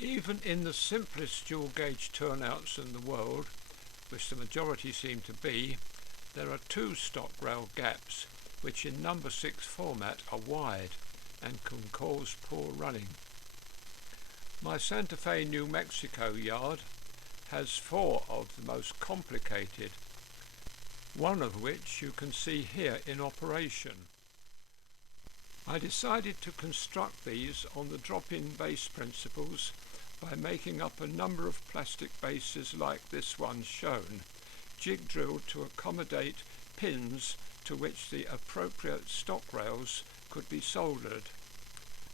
Even in the simplest dual gauge turnouts in the world, which the majority seem to be, there are two stock rail gaps which in number 6 format are wide and can cause poor running. My Santa Fe, New Mexico yard has 4 of the most complicated, one of which you can see here in operation. I decided to construct these on the drop-in base principles by making up a number of plastic bases like this one shown, jig drilled to accommodate pins to which the appropriate stock rails could be soldered,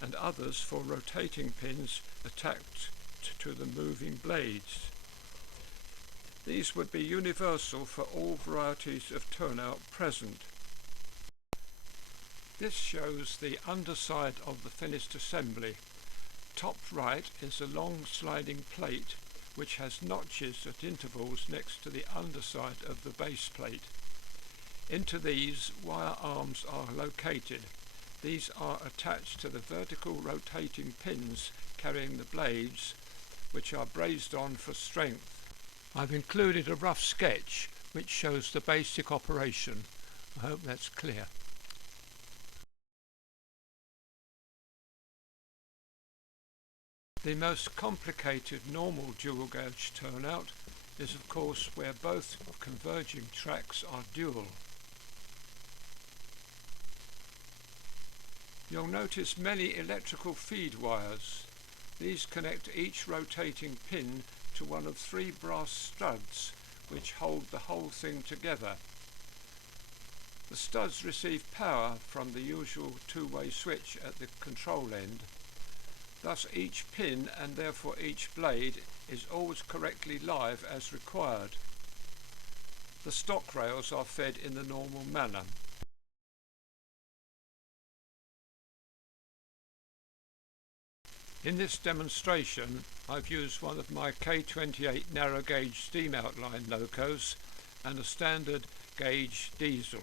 and others for rotating pins attached to the moving blades. These would be universal for all varieties of turnout present. This shows the underside of the finished assembly. Top right is a long sliding plate which has notches at intervals next to the underside of the base plate. Into these wire arms are located. These are attached to the vertical rotating pins carrying the blades, which are brazed on for strength. I've included a rough sketch which shows the basic operation. I hope that's clear. The most complicated normal dual gauge turnout is of course where both converging tracks are dual. You'll notice many electrical feed wires. These connect each rotating pin to one of 3 brass studs which hold the whole thing together. The studs receive power from the usual two-way switch at the control end. Thus each pin and therefore each blade is always correctly live as required. The stock rails are fed in the normal manner. In this demonstration I've used one of my K28 narrow gauge steam outline locos and a standard gauge diesel.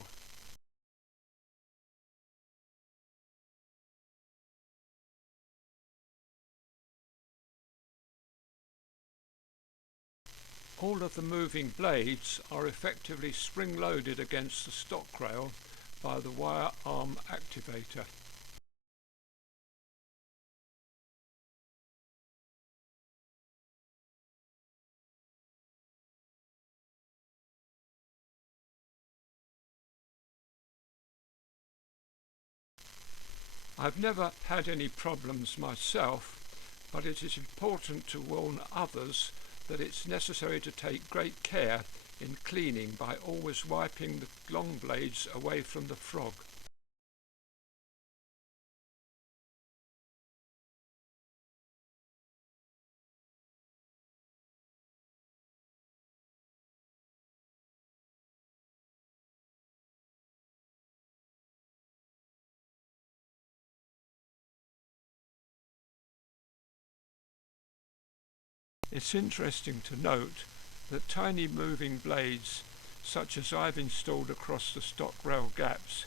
All of the moving blades are effectively spring-loaded against the stock rail by the wire arm activator. I've never had any problems myself, but it is important to warn others that it's necessary to take great care in cleaning by always wiping the long blades away from the frog. It's interesting to note that tiny moving blades, such as I've installed across the stock rail gaps,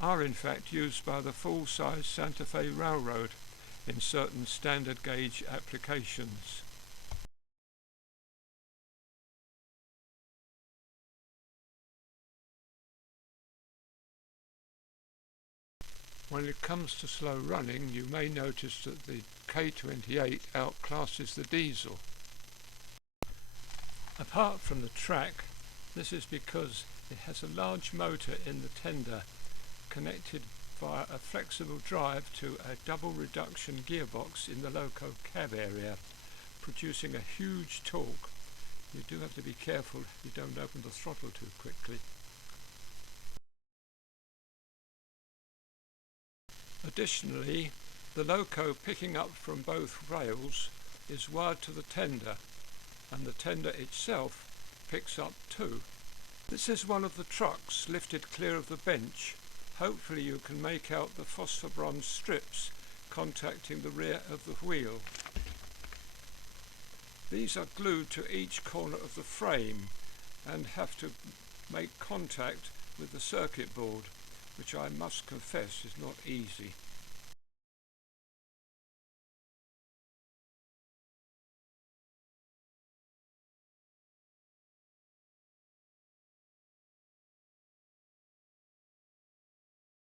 are in fact used by the full-size Santa Fe Railroad in certain standard gauge applications. When it comes to slow running, you may notice that the K28 outclasses the diesel. Apart from the track, this is because it has a large motor in the tender connected via a flexible drive to a double reduction gearbox in the loco cab area, producing a huge torque. You do have to be careful you don't open the throttle too quickly. Additionally, the loco picking up from both rails is wired to the tender, and the tender itself picks up too. This is one of the trucks lifted clear of the bench. Hopefully you can make out the phosphor bronze strips contacting the rear of the wheel. These are glued to each corner of the frame and have to make contact with the circuit board, which I must confess is not easy.